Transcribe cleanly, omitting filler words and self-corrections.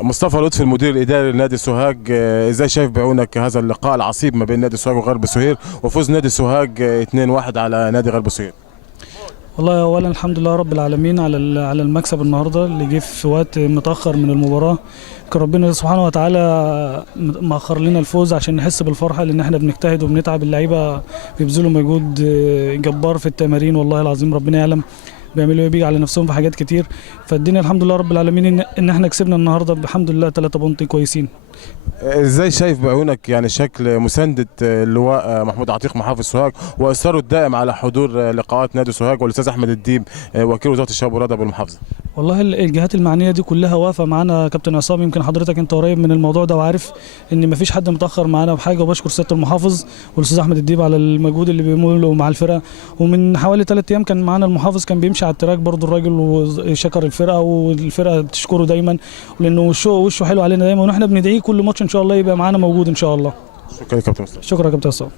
مصطفى لطفي المدير الاداري لنادي سوهاج، ازاي شايف بعيونك هذا اللقاء العصيب ما بين نادي سوهاج وغرب سهير وفوز نادي سوهاج 2-1 على نادي غرب سهير؟ والله اولا الحمد لله رب العالمين على المكسب النهارده اللي جه في وقت متاخر من المباراه. كان ربنا سبحانه وتعالى مأخر لنا الفوز عشان نحس بالفرحه، لان احنا بنجتهد وبنتعب. اللعيبه بيبذلوا مجهود جبار في التمارين، والله العظيم ربنا يعلم بيعملوا ايه، بيجي على نفسهم في حاجات كتير. فالدنيا الحمد لله رب العالمين ان احنا كسبنا النهارده الحمد لله 3 بونت كويسين. ازاي شايف بعيونك يعني شكل مساندة اللواء محمود عتيق محافظ سوهاج واصراره الدائم على حضور لقاءات نادي سوهاج والاستاذ احمد الديب وكيل وزاره الشباب والرياضه بالمحافظه؟ والله الجهات المعنيه دي كلها واقفه معانا. كابتن عصام يمكن حضرتك انت قريب من الموضوع ده وعارف ان مفيش حد متاخر معانا بحاجه، وبشكر سياده المحافظ والاستاذ احمد الديب على المجهود اللي بيعمله مع الفرقه. ومن حوالي 3 ايام كان معانا المحافظ، كان بيمشي على التراك برضو الراجل وشكر الفرقه، والفرقه بتشكره دايما لانه وشه حلو علينا دايما، ونحن بندعيه كل ماتش ان شاء الله يبقى معانا موجود ان شاء الله. شكرا يا كابتن مصطفى. شكرا يا كابتن عصام.